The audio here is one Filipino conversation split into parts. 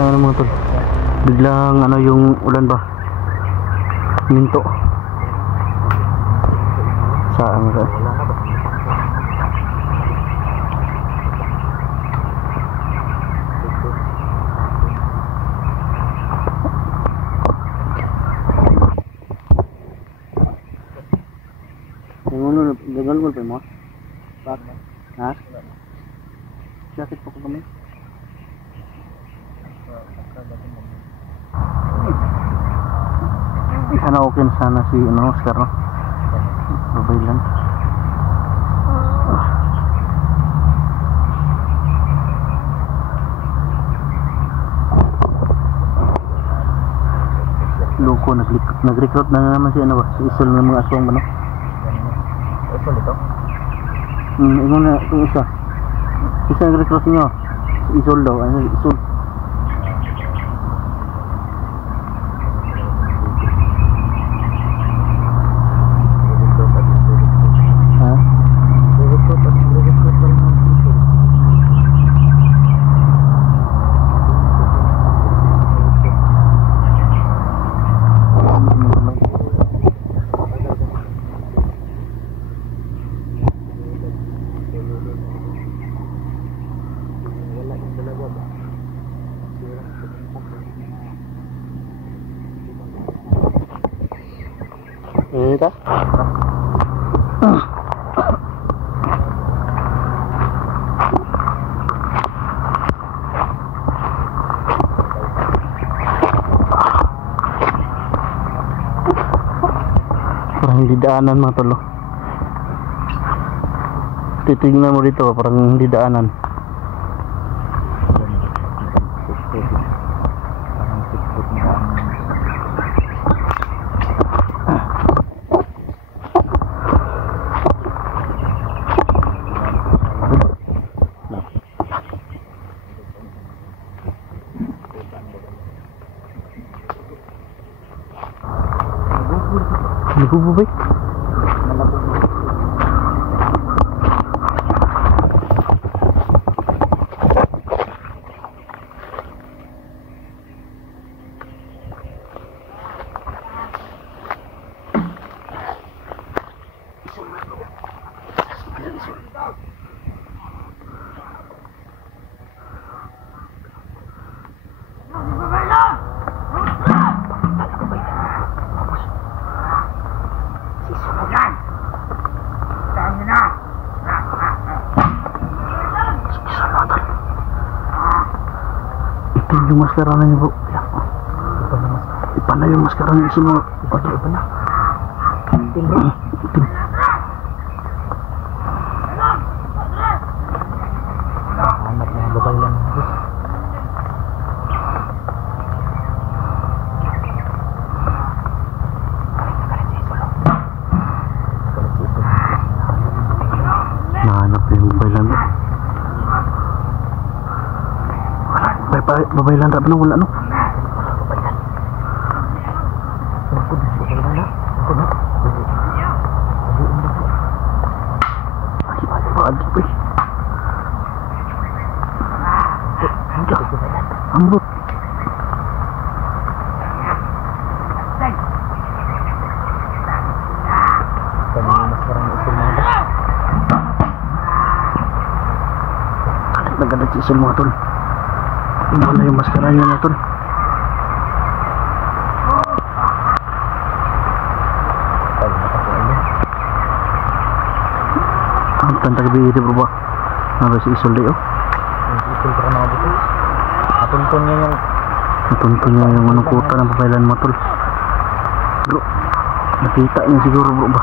biglang ano mga tol, biglang ano yung ulan ba, minto saan ka. Yung ano, gagal mo pa mo? Bak? Ha? Sakit pa ko kami? Sana okay na sana si ano, Oscar no? Babay lang. Loko, nag-recruit na naman si ano ba? Si Isol ng mga aswang ba no? Isol ito? Ingon na itong isa. Isa nag-recruit nyo. Si Isol daw. Ano, Isol. Ha? Ita? Parang hindi daanan mga tolo. Titignan mo dito, parang hindi daanan. Nagububay? Yung maskara na niyo bro. Ipan na yung maskara niyo sunod. Ipan na. Itim. Anak na babay lang. Nahanap na yung babay lang. Babay lang na wala no? Ambot. Kalit na galit si Isul mga tol. Wala yung maskara niya na tol. Ang tantag bihiri bro ba? Nara si Isul dayo. Isul ka na dito. Natuntun niya yung anong kuta ng papailan mo tol. Bro, nakita niya siguro bro ba?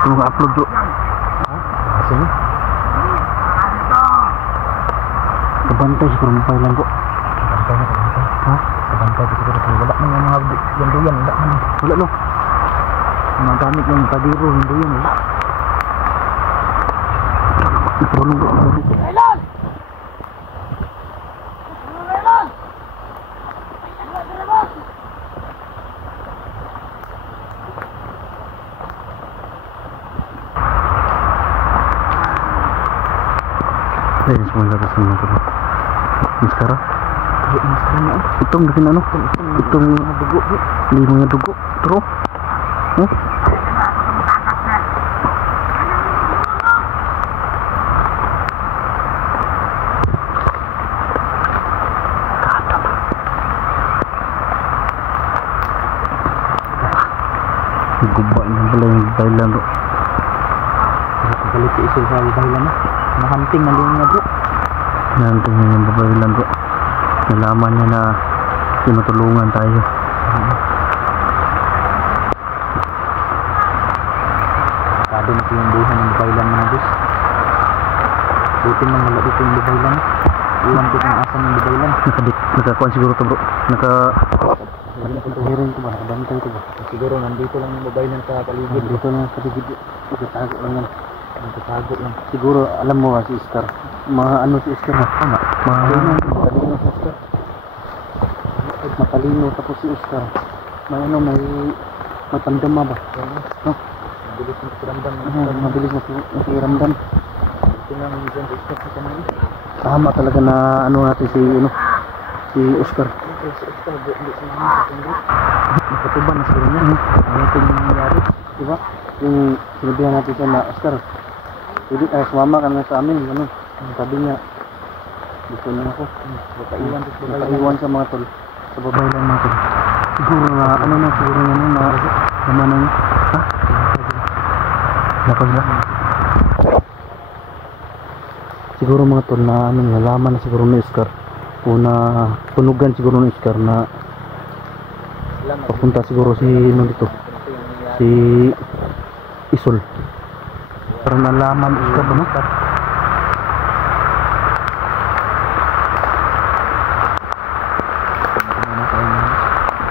Ito ka-upload bro. Sige. Kabantay siguro papailan bro. Kabantay. Ha? Kabantay siguro. Wala man yung mga yan-duyan. Wala man. Wala no. Mga gamit yung padiro, hindi yun wala. Ipulong bro. Kailan! Ayun, semua laras sama tu. Sekarang Itong bikin ano? Itong dugo. limo nga dugo. Pero gubak na pala yung Thailand bro. Kalit si Isil sa Thailand na. Nahanting na linya bro. Nanting na yung Thailand bro. Nalaman niya na tinutulungan tayo. Sabi na yung buhay ng Thailand mga boss. Buti nang wala dito yung Thailand. Iwan ko kung asan yung Thailand. Nakakuan siguro to bro. Hearing ko ba? Nakabantay ko ba? Siguro nandito lang yung Thailand sa paligid. Dito lang sa paligid. Nagtatago lang yan. Nagtatago lang. Siguro alam mo si Oscar. Mga ano si Oscar na? Matalino si Oscar. Matalino tapos si Oscar. May ano may matandama ba? No? Mabilis magparamdam. Mabilis makiramdam. Ito nga ang isang Oscar sa kanila. Tama talaga na ano natin si Oscar. Si Oscar hindi sumama sa kundi. Nakatuban na siguro niya. Ano ito yung nangyayari? Diba? Yung sinabihan natin siya na Oscar, pwede sumama ka na sa amin. Ano? Sabi niya, gusto niya ako. Makaiwan sa mga tol. Sa babae lang mga tol. Siguro na ano na siguro na naman na niya. Ha? Lapag na. Siguro mga tol na ano nalaman na siguro ni Oscar. Una tunugan siguro ni Oscar na papunta siguro si dito. Si Isol. Para nalaman Oscar ba no?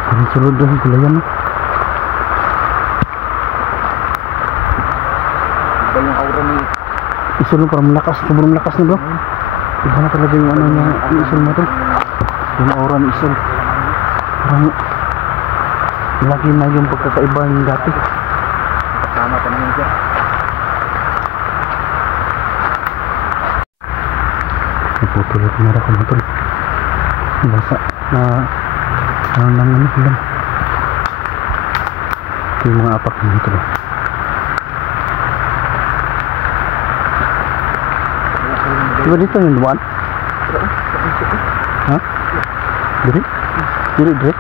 Ang sunod doon pala yan no? Iba yung aura ni Isol no, parang malakas, sobrang malakas na bro. Iba na talaga yung ano niya ni Isol mo to. Yung aura ni Isol. Parang lagi na yung pagkakaiba yung dati. Tama pa naman siya. Naputulog na rin ako matol. Basa na ano lang ano lang. Yung mga apak na ito ba. Diba dito yung dumaan? Ha? Diri? Diri?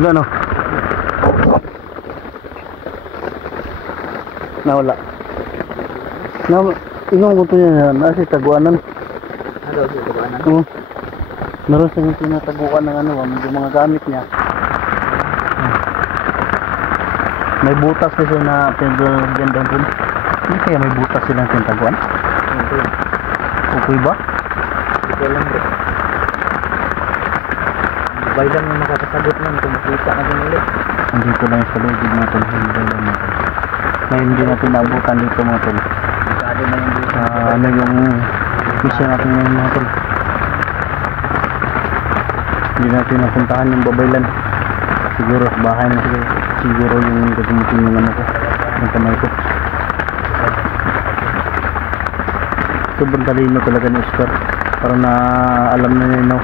Wala no? Nawala. Inong ko ito niya na si taguanan. Ano si taguanan? Oo. Meron siyang tinataguan ng ano, yung mga gamit niya. May butas kasi na pinagagyan doon dun. Hindi kaya may butas silang tinataguan? Okay ba? Ito lang bro. Bay lang yung makakasagot nun kung makita na din ulit. Andito lang sa loob mga tol. Hindi lang mga tol. Ngayon hindi natin naabutan dito mga tol. Masyado na yung dito. Ano yung mission natin ngayon mga tol. Hindi natin napuntahan yung babaylan. Siguro bahay na siguro yung gagamitin yung ano ko. Yung kamay ko. Sobrang talino talaga ni Oscar. Para na alam na niya no.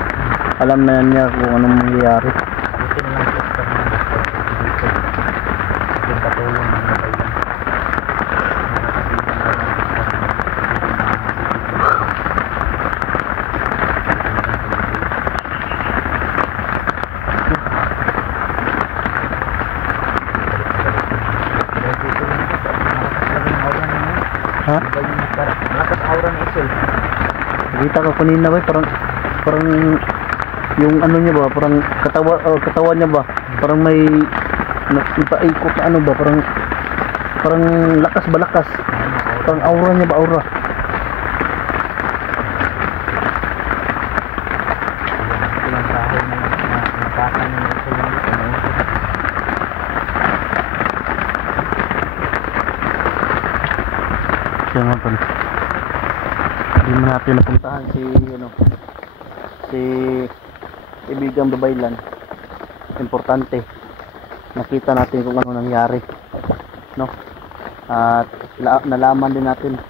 Alam na niya kung anong mangyayari. Buti na lang si Oscar na dito. Yung patulong ng Bay lang. Ha? Malakas aura ni Isil. Kita ko kanina ba parang yung ano niya ba, parang katawan niya ba, parang may ipaikot na ano ba, parang lakas ba lakas, parang aura niya ba, aura. Ilang kahoy na natakan ni Isil lang dito. siya nga tol. Hindi mo natin napuntahan si si Ibigang Babaylan. Importante nakita natin kung ano nangyari, no? At nalaman din natin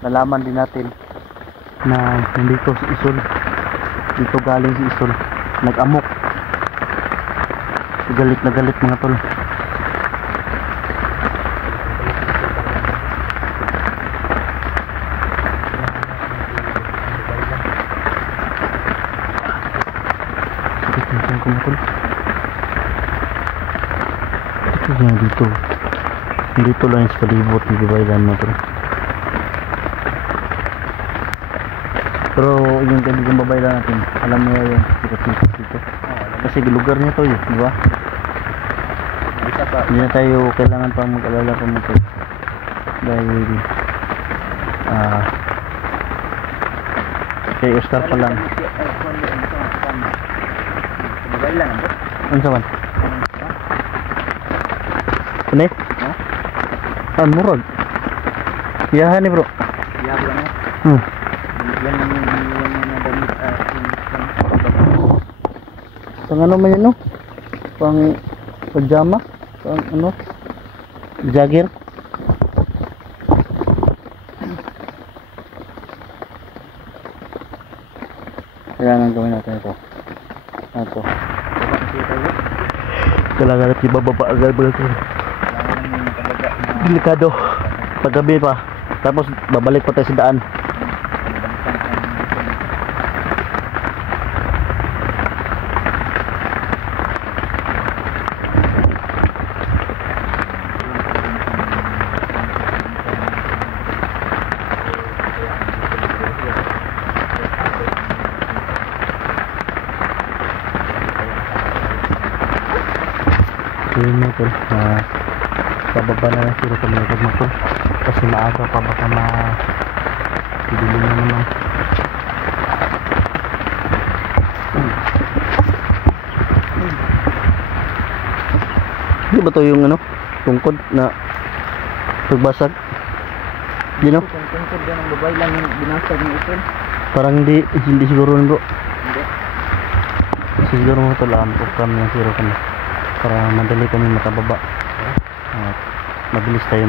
nalaman din natin na nandito si Isol, dito galing si Isol, nag-amok, galit na galit mga tol. Dito lang yung palibot ng Babaylan mo tol. Pero yung kaibigan Babaylan natin, alam mo yung sikat-sikat dito. Kasi lugar niya to di ba? Hindi na tayo kailangan pang mag-alala pa mo to. Dahil kay Oscar pa lang. Ano sa man? Ano eh? Murag. Iyahan ni bro. Iyahan lang yan ang damit pang ano man yun no? Pang pajama? Pang ano? Jagger? Kailangan gawin natin ito. Ito. Kailangan natin ibababa agad ito. Delikado. Paggabi pa. Tapos babalik pa tayo sa daan. Yun mo tol, pababa na lang sila kami mo tol, kasi maaga pa baka didilim na naman. Di ba to yung ano, tungkod na pagbasag? Di no? Yung tungkod yan ang Babaylan yung binasag ng Isol. Parang hindi siguro bro. Hindi. Siguro mo tol, ampok kami ng siguro kami para madali kami makababa at mabilis tayo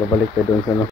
babalik tayo doon sa ano